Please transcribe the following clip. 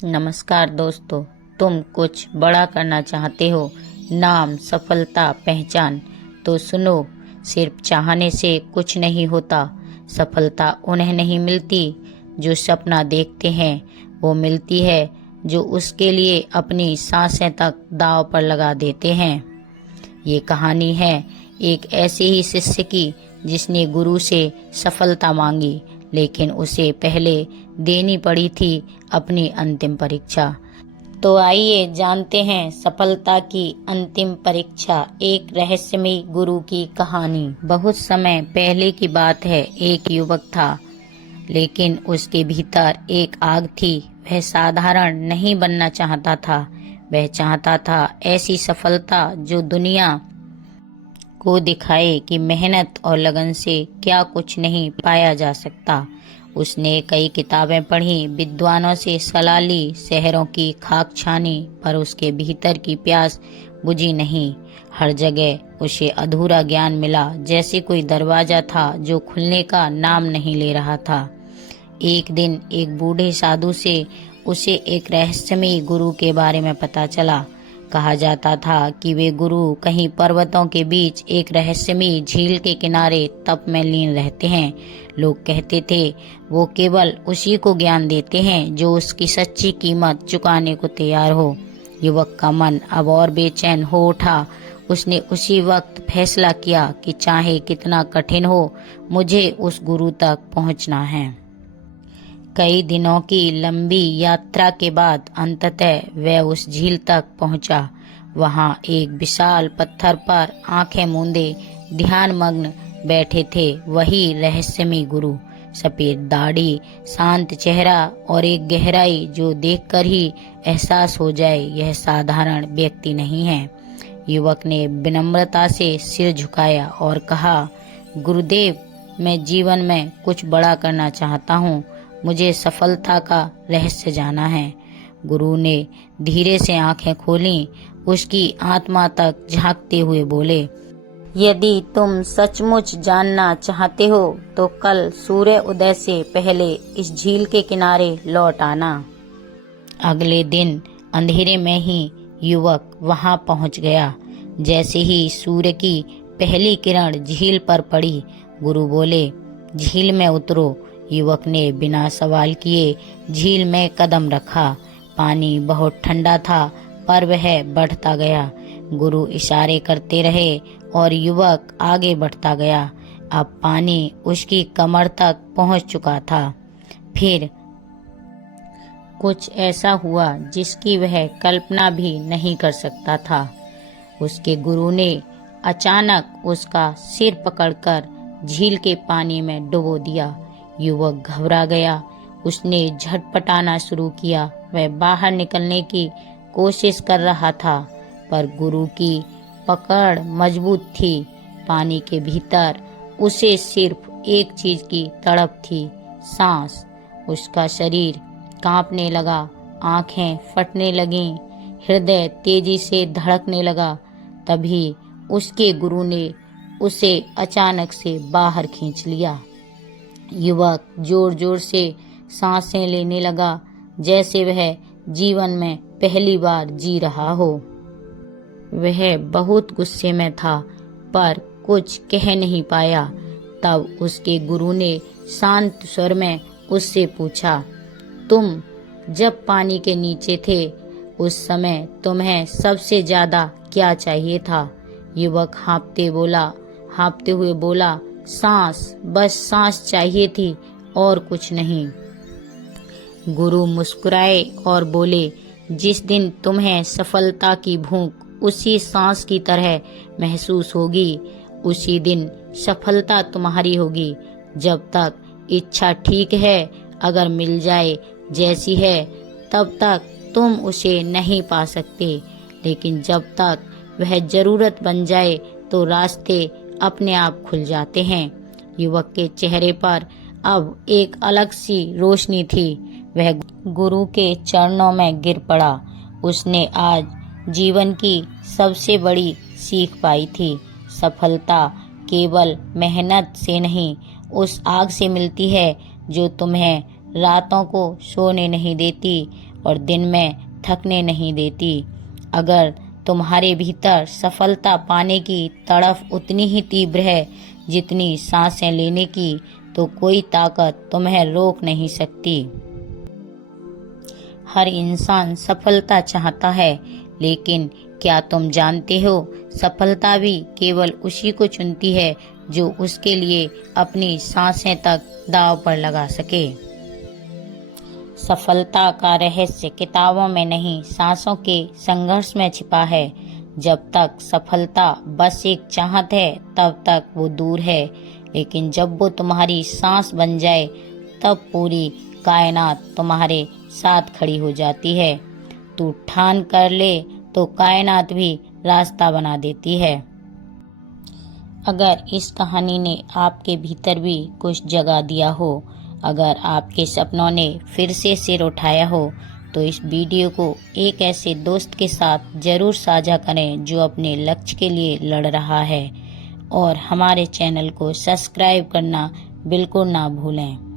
नमस्कार दोस्तों, तुम कुछ बड़ा करना चाहते हो, नाम, सफलता, पहचान, तो सुनो। सिर्फ चाहने से कुछ नहीं होता। सफलता उन्हें नहीं मिलती जो सपना देखते हैं, वो मिलती है जो उसके लिए अपनी सांसें तक दांव पर लगा देते हैं। ये कहानी है एक ऐसे ही शिष्य की जिसने गुरु से सफलता मांगी, लेकिन उसे पहले देनी पड़ी थी अपनी अंतिम परीक्षा। तो आइए जानते हैं सफलता की अंतिम परीक्षा, एक रहस्यमयी गुरु की कहानी। बहुत समय पहले की बात है। एक युवक था, लेकिन उसके भीतर एक आग थी। वह साधारण नहीं बनना चाहता था। वह चाहता था ऐसी सफलता जो दुनिया को दिखाए कि मेहनत और लगन से क्या कुछ नहीं पाया जा सकता। उसने कई किताबें पढ़ी, विद्वानों से सलाह ली, शहरों की खाक छानी, पर उसके भीतर की प्यास बुझी नहीं। हर जगह उसे अधूरा ज्ञान मिला, जैसे कोई दरवाजा था जो खुलने का नाम नहीं ले रहा था। एक दिन एक बूढ़े साधु से उसे एक रहस्यमयी गुरु के बारे में पता चला। कहा जाता था कि वे गुरु कहीं पर्वतों के बीच एक रहस्यमयी झील के किनारे तप में लीन रहते हैं। लोग कहते थे वो केवल उसी को ज्ञान देते हैं जो उसकी सच्ची कीमत चुकाने को तैयार हो। युवक का मन अब और बेचैन हो उठा। उसने उसी वक्त फैसला किया कि चाहे कितना कठिन हो, मुझे उस गुरु तक पहुंचना है। कई दिनों की लंबी यात्रा के बाद अंततः वह उस झील तक पहुंचा। वहां एक विशाल पत्थर पर आंखें मूंदे ध्यान मग्न बैठे थे वही रहस्यमयी गुरु। सफेद दाढ़ी, शांत चेहरा और एक गहराई जो देखकर ही एहसास हो जाए यह साधारण व्यक्ति नहीं है। युवक ने विनम्रता से सिर झुकाया और कहा, गुरुदेव, मैं जीवन में कुछ बड़ा करना चाहता हूँ। मुझे सफलता का रहस्य जाना है। गुरु ने धीरे से आंखें खोलीं। उसकी आत्मा तक झांकते हुए बोले, यदि तुम सचमुच जानना चाहते हो तो कल सूर्य उदय से पहले इस झील के किनारे लौट आना। अगले दिन अंधेरे में ही युवक वहां पहुंच गया। जैसे ही सूर्य की पहली किरण झील पर पड़ी, गुरु बोले, झील में उतरो। युवक ने बिना सवाल किए झील में कदम रखा। पानी बहुत ठंडा था, पर वह बढ़ता गया। गुरु इशारे करते रहे और युवक आगे बढ़ता गया। अब पानी उसकी कमर तक पहुंच चुका था। फिर कुछ ऐसा हुआ जिसकी वह कल्पना भी नहीं कर सकता था। उसके गुरु ने अचानक उसका सिर पकड़कर झील के पानी में डुबो दिया। युवक घबरा गया। उसने झटपटाना शुरू किया। वह बाहर निकलने की कोशिश कर रहा था, पर गुरु की पकड़ मजबूत थी। पानी के भीतर उसे सिर्फ एक चीज की तड़प थी, सांस। उसका शरीर कांपने लगा, आंखें फटने लगीं, हृदय तेजी से धड़कने लगा। तभी उसके गुरु ने उसे अचानक से बाहर खींच लिया। युवक जोर जोर से सांसें लेने लगा, जैसे वह जीवन में पहली बार जी रहा हो। वह बहुत गुस्से में था, पर कुछ कह नहीं पाया। तब उसके गुरु ने शांत स्वर में उससे पूछा, तुम जब पानी के नीचे थे उस समय तुम्हें सबसे ज्यादा क्या चाहिए था? युवक हाँफते हुए बोला, सांस, बस सांस चाहिए थी और कुछ नहीं। गुरु मुस्कुराए और बोले, जिस दिन तुम्हें सफलता की भूख उसी सांस की तरह महसूस होगी, उसी दिन सफलता तुम्हारी होगी। जब तक इच्छा ठीक है, अगर मिल जाए जैसी है, तब तक तुम उसे नहीं पा सकते। लेकिन जब तक वह जरूरत बन जाए तो रास्ते अपने आप खुल जाते हैं। युवक के चेहरे पर अब एक अलग सी रोशनी थी। वह गुरु के चरणों में गिर पड़ा। उसने आज जीवन की सबसे बड़ी सीख पाई थी। सफलता केवल मेहनत से नहीं, उस आग से मिलती है जो तुम्हें रातों को सोने नहीं देती और दिन में थकने नहीं देती। अगर तुम्हारे भीतर सफलता पाने की तड़फ उतनी ही तीव्र है जितनी सांसें लेने की, तो कोई ताकत तुम्हें रोक नहीं सकती। हर इंसान सफलता चाहता है, लेकिन क्या तुम जानते हो, सफलता भी केवल उसी को चुनती है जो उसके लिए अपनी सांसें तक दांव पर लगा सके। सफलता का रहस्य किताबों में नहीं, सांसों के संघर्ष में छिपा है। जब तक सफलता बस एक चाहत है, तब तक वो दूर है, लेकिन जब वो तुम्हारी सांस बन जाए, तब पूरी कायनात तुम्हारे साथ खड़ी हो जाती है। तू ठान कर ले तो कायनात भी रास्ता बना देती है। अगर इस कहानी ने आपके भीतर भी कुछ जगा दिया हो, अगर आपके सपनों ने फिर से सिर उठाया हो, तो इस वीडियो को एक ऐसे दोस्त के साथ जरूर साझा करें जो अपने लक्ष्य के लिए लड़ रहा है, और हमारे चैनल को सब्सक्राइब करना बिल्कुल ना भूलें।